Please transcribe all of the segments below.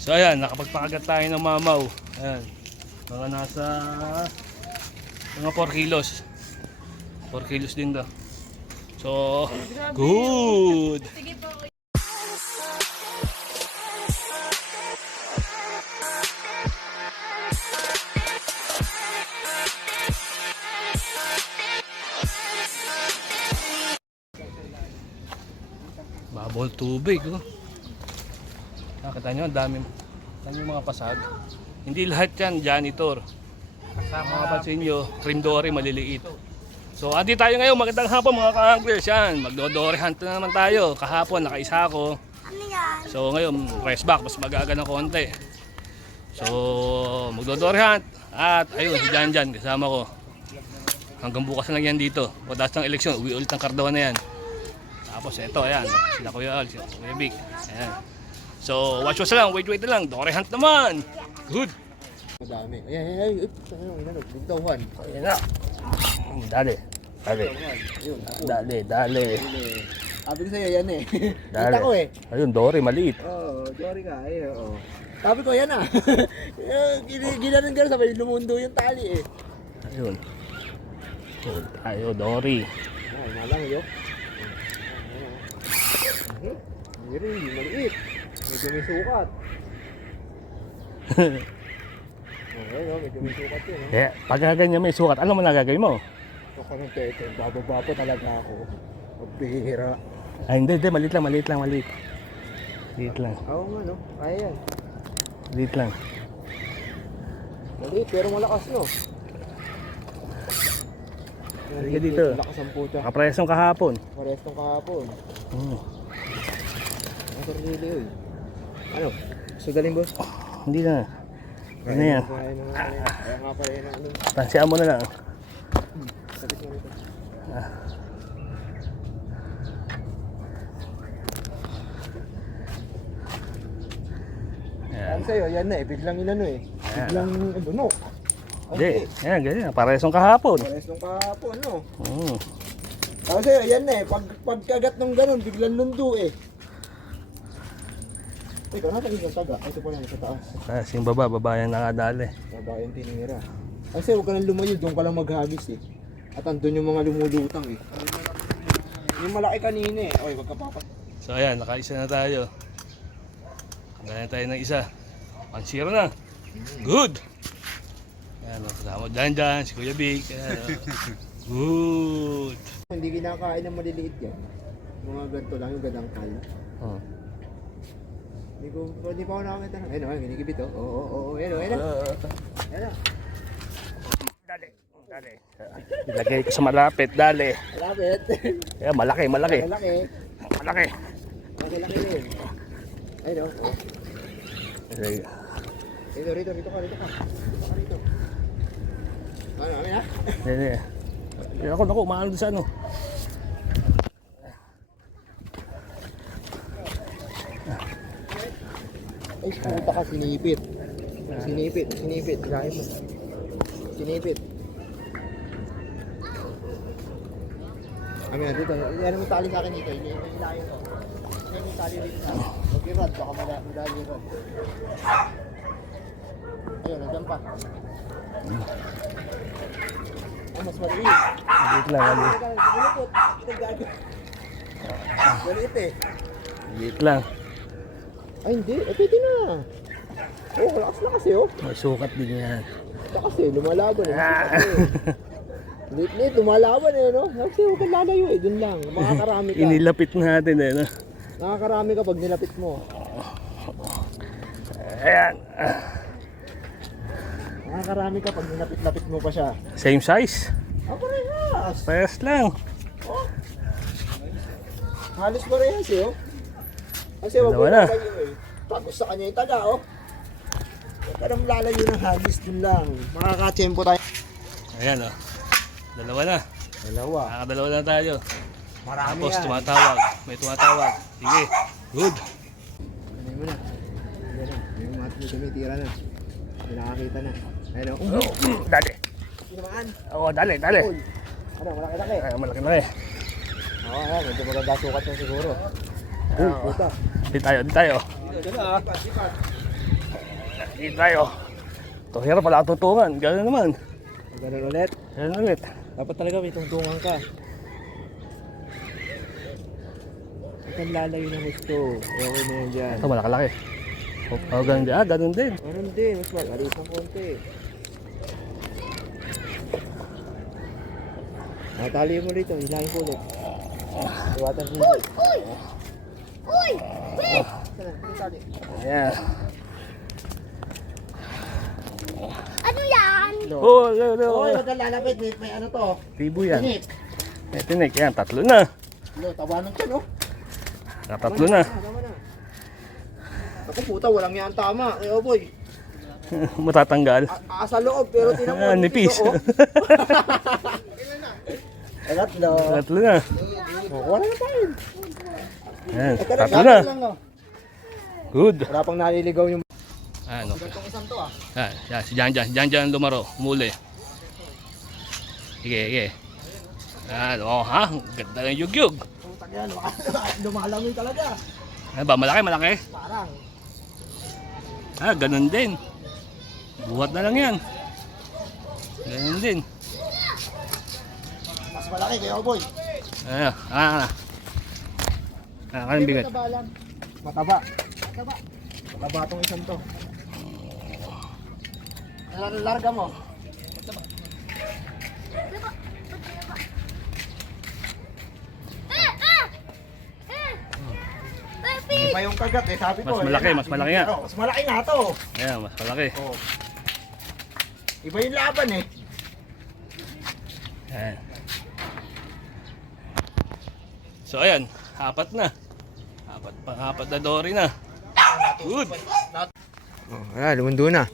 So ayan, nakapagpakagat tayo ng mamaw. Ayan. Mga nasa mga 4 kilos. 4 kilos din daw. So, good! Babol tubig, oh. Nakita nyo, ang dami mga pasag. Hindi lahat yan janitor. Mga pansin nyo, cream dory maliliit. So andi tayo ngayon, magandang hapon mga ka-anglers. Yan, magdodore hunt na naman tayo. Kahapon nakaisa ako. So ngayon, rest back, mas mag-aaga ng konti. So magdodore hunt. At ayun, si Jan kasama ko. Hanggang bukas na lang yan dito. Pagdating ng eleksyon, uwi ulit ng Cardawan na yan. Tapos ito, ayan, sila Kuya Al, sila Kuya Vic. Ayan. So watch na lang, wait na lang. Dory hunt naman. Good. Madami. Ayan. Bigtauhan. Ayan na. Dali. Sabi ko sa'yo, yan eh. Dali. Kita ko eh. Ayun, dory, maliit. Oo, sorry ka. Ayun, oo. Sabi ko, yan ah. Ginanon ka sabay, lumundo yung tali eh. Ayun. Ayun, dory. Ay, malang yun. Hindi maliit. Medyo may sukat. Okay, no? Medyo may sukat yun. Kaya, pag ganyan may sukat, ano mo nagagawin mo? Ito ka ng tete. Bababa po talaga ako. Magbihira. Ay, hindi, maliit lang. Maliit lang. Oo nga, no? Kaya yan. Maliit lang. Maliit, pero malakas, no? Halika dito. Malakas ang puta. Kapresong kahapon. Parehas ng kahapon. Ang sarili, oy. Ano? Gusto galing, boss? Hindi na. Ano yan? Kaya nga pala yun ang ano. Tansiyan mo na lang. Sabit mo rito. Ayan. Ano sa'yo? Yan na eh. Biglang inano eh. Biglang ano. Hindi. Ayan, ganyan. Kapresong kahapon. Parehas ng kahapon, no? Oo. Ano sa'yo? Yan na eh. Pagkagat ng ganun, biglang lundo eh. Ikaw, nasa isang taga. Ito pala sa taas. Yung baba yan nakadali. Baba yung tinira. Kasi huwag ka nang lumayo, doon ka lang maghagis eh. At andun yung mga lumulutang eh. Yung malaki kanina eh. Oy, wag ka papat. So ayan, nakaisa na tayo. Kagaya tayo ng isa. 1-0 na. Good! Ayan, kasama dyan, si Kuya Vic. Ayan, good! Hindi kinakain ng maliliit yan. Mga ganito lang yung gadangkal. Hindi pa ako nakakita na. Ayun o, ginikibit o. Oo, ayun o. Ayun o. Dali. Ilagay ko sa malapit, dali. Malapit. Ayan, malaki. Malaki. Malaki. Malaki yun. Ayun o. Rito ka. Ano, amin ha? Hindi. Ako, maano doon sa ano. Ay, puta ka, sinipit. Kaya mo. Sinipit. Amin, dito. Yan mo tali sa akin dito. Ilayo ko. Yan mo tali dito sa akin. Huwag i-rod, baka madali i-rod. Ayun, nandiyan pa. Ay, mas maliit. Maliit lang. Bulupot. Maliit eh. Maliit lang. Ay, hindi. Pwede na. Oh, lakas eh, oh. May sukat din yan. Lakas eh, lumalaban eh. Lit, lumalaban eh, no? Kasi huwag kang lalayo eh, dun lang. Makakarami ka. Inilapit natin eh, no? Nakakarami ka pag nilapit mo. Ayan. Nakakarami ka pag nilapit-lapit mo pa siya. Same size? Parehas. Parehas lang. Oh. Halos parehas eh, oh. Kasi huwag mo Dalawa na. lalayo eh. Tapos sa kanya yung taga, oh. Huwag ka nang lalayo ng halos dun lang. Makakatsempo tayo. Ayan, oh. Dalawa na. Dalawa. Nakakadalawa na tayo. Marami Tapos yan. tumatawag. May tumatawag. Sige. Good. Ano mo na? Ganun. Yung mga tumitira na. May nakakita na. Ayun, Dali. Tinamaan. Oo, dali. Uy. Ano, malaki-laki. Ay, malaki. Oo, ayan. Medyo maganda sukat yan siguro. Uy, puta. Di tayo. Diyan na ah. Dito tayo. Ito, hirap pala ang tutungan. Gano'n naman. Ganun ulit. Gano'n ulit. Dapat talaga may tungtungan ka. Huwag kang lalayo ng gusto. Okay na yan dyan. Ito, malakalaki. Oh, ganun din. Ganun din. Ganun din, mas magalis ng konti. Natali mo rito, hilahin ko ulit. Iwatan mo ulit. Uy! Wait! Ayan. Ano yan? Oh, Oy, wag kang lalapit. May ano to? Tibo yan. Tinik. May tinik. Yan, tatlo na. Tabanan ka, no? Tatlo na. Tama na. Ako puta, walang yan tama. Eh, oh boy. Matatanggal. Asa loob, pero tinan mo. Nipis. Tatlo. Tatlo na. Wala na pa yun. Yan, tatlo na. Good. Wala pang naliligaw yung... Ano? Itong isang to ah. Yan, si Jan lumaro. Umuli. Sige. Yan, ha? Ganda ng yugyug. Putang yan, lumalangoy talaga. Ano ba? Malaki? Parang. Ganun din. Buhat na lang yan. Ganun din. Mas malaki kaya oh boy. Anong bigat? Mataba. Mataba tong isang to. Larga mo. Hindi pa yung kagat eh, sabi ko. Mas malaki, ayan na. mas malaki nga. Oh, mas malaki nga to. Ayan, mas malaki. Oh. Iba yung laban eh. Ayan. So ayan, apat na. Apat na dory na. Good. Oh, wala, lumundo na.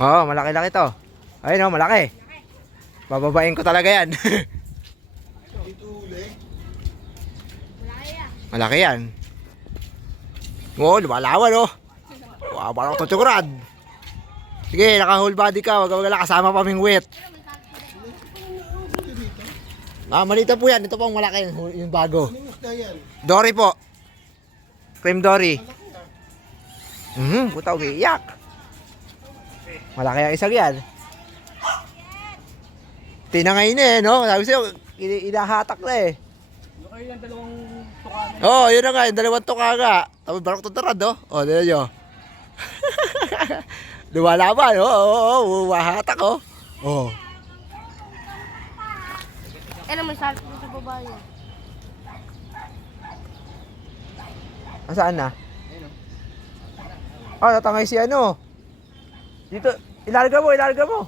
Oh, malaki-laki to. Ayun oh, malaki. Bababain ko talaga yan. Malaki yan. Oo, lumalawan oh. Wow, parang tutukurad. Sige, naka-whole body ka. Wag wala kasama pa ming wet. Malito po yan. Ito pong malaki yung bago. Dory po. Cream Dory. Puta, umiiyak. Malaki ang isang yan. Tinangay na eh, no? Sabi sa'yo, inahatak na eh. Okay lang dalawang tukanan. Oo, yun na nga, yung dalawang tuka nga. Tapos barok tutarad, no? O, dito nyo. Lumalaban, oo, mahatak, oh. Oo. Ano may sabi sa babae? Saan na? Oh, natangay si ano. Dito, ilarga mo.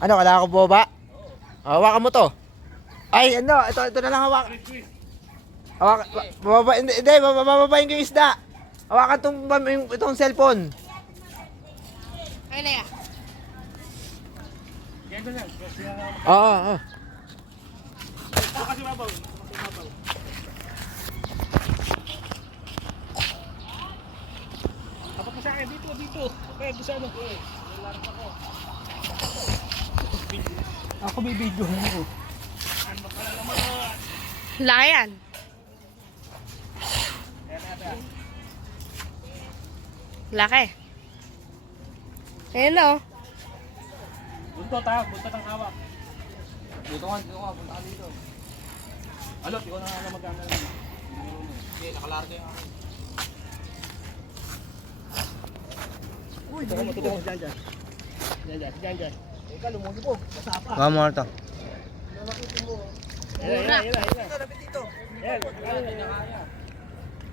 Ano, kailangan ko baba? Hawakan mo to. Ay, ano, ito na lang hawak. Hawakan, bababain ko yung isda. Hawakan itong cellphone. Ayun na yan. Oo. Kapag sa akin, dito. Okay, busa ano. Ako may video mo. Laki yan. Laki. Ayun o. Buntot ang hawak. Dito nga, punta ka dito. Alot, ikaw na nga magkano. Sige, nakalarga yung akin. Uy, tutulong ko dyan. Dyan. Ika, lumulubog. Masapa. Mga mo ito. Yan.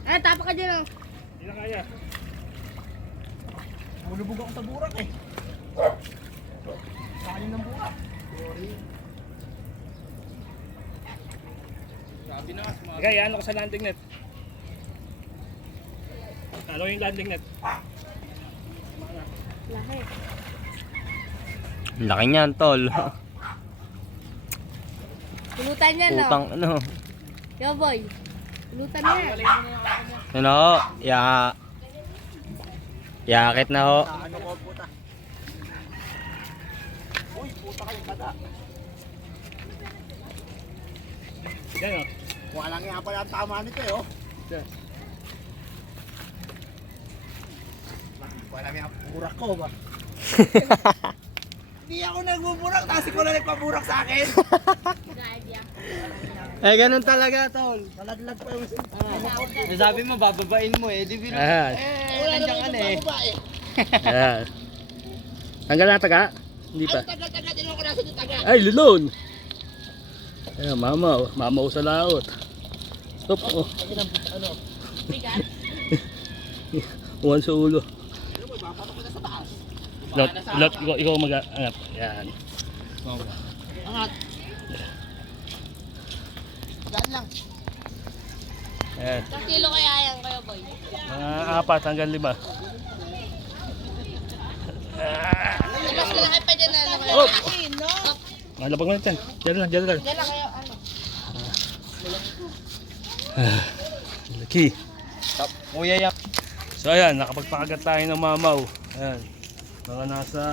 Ay, tapa ka dyan o. Hindi na kaya. Mulubog ako sa burak eh. Kanin ng buka. Grabe na. Okay, ano ko sa landing net? Ano yung landing net? Laki. Laki niyan, tol. Pulutan yan o. Putang ano. Yo boy. Pulutan yan. Ano, yakit na ho. Ano ko puta? Uy, puta kayo bata. Yan o. Wala nga pala ang tama nito eh, oh. Yan. Wala nga burak ko ba? Hindi ako nagbuburak, kasi ko na nagpaburak sa akin. Eh, ganun talaga, tol. Nalaglag pa yung Sabi mo, bababain mo eh. Di bilo. Ayan. wala naman yung babae. Ayan. Tanggal na taga? Hindi pa. Tagal-tagal din ako nasa dito taga. Ay, lulon! Ayan, mama. Mama ko sa laot. Stop. Oh. Ano? Uwan sa ulo. Ano mo, ipapatok ko na sa taas. Lot, ikaw mag-anap. Yan. Angat. Gaan lang. Ayan. Ilang kilo kaya yan kayo, boy? Mga 4 hanggang 5. Mas malaki pa dyan na ano kayo. Oh! Malapag mo na dyan. Diyan lang. Diyan lang kayo, ano? Laki. Kuya yak. So ayan, nakapagpakagat tayo ng mamaw. Ayan. Mga nasa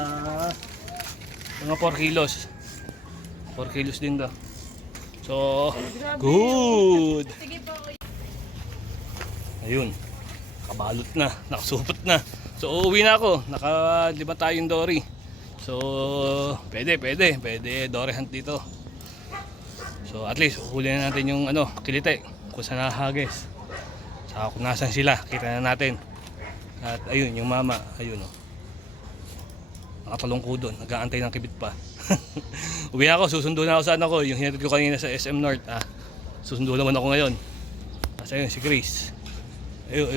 mga 4 kilos. 4 kilos din daw. So, good! Ayun. Nakabalot na. Nakasupot na. So, uuwi na ako. Naka-5 tayong dory. So, pwede dory hunt dito. So, at least, huli na natin yung kilite. Kung saan nahagis. Saka kung nasan sila, kita na natin. At ayun, yung mama, ayun o. Nakatalong ko doon, nag-aantay ng kibit pa. Uwi na ako, susundo na ako sa ko, yung hinatid ko kanina sa SM North. Susundo naman ako ngayon. Kasi ayun, si Chris. Ayun.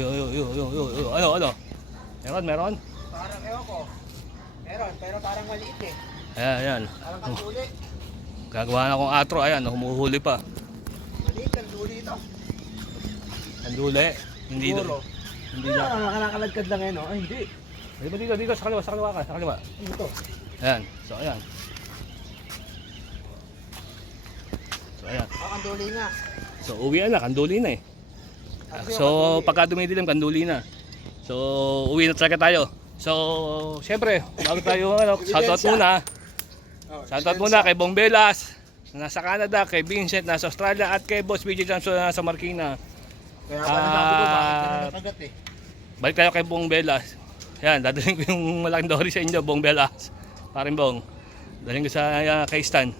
Ano? Meron? Parang ewan ko. Meron, pero parang maliit eh. Ayan. Parang kanduli. Gagawa na akong atro, ayan, humuhuli pa. Maliit, kanduli ito. Ang duli, hindi Siguro. Hindi na. Nakakalagkad lang yan, oh. Ay, hindi. Dito, sa kaliwa ka, sa kaliwa. Ito. Ayan, so ayan. Oh, kanduli nga. So uwi na, kanduli na eh. So pagka dumidilim, kanduli na. So uwi na talaga tayo. So syempre, bago tayo shoutout muna. Shoutout muna kay Bong Belas, nasa Canada, kay Vincent nasa Australia, at kay Boss BJ Johnson nasa Marikina. Kaya pa nasabi ko, bakit ka na nakagat eh. Balik tayo kay Bong Belas. Yan, dadalhin ko yung malaking dory sa inyo, Bong Belas. Paring Bong. Dalhin ko sa kay Stan.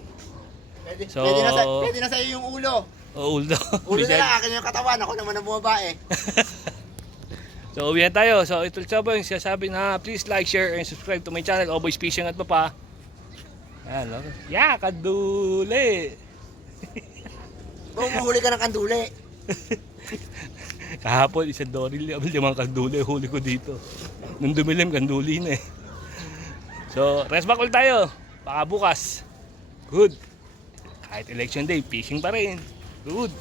So, Pwede na sa'yo yung ulo. Ulo. Ulo na lang, akin yung katawan. Ako naman ang bumabae. So uwi na tayo. So ito sa boy, sinasabi na please like, share, and subscribe to my channel, Oboy's Fishing at Papa. Ayan, okay. Yeah, kanduli. Kung mahuli ka ng kanduli. Kahapon, isang dory, 5 kanduli, huli ko dito. Nung dumilim, kanduli na eh. So, rest back ulit tayo. Baka bukas. Good. Kahit election day, fishing pa rin. Good.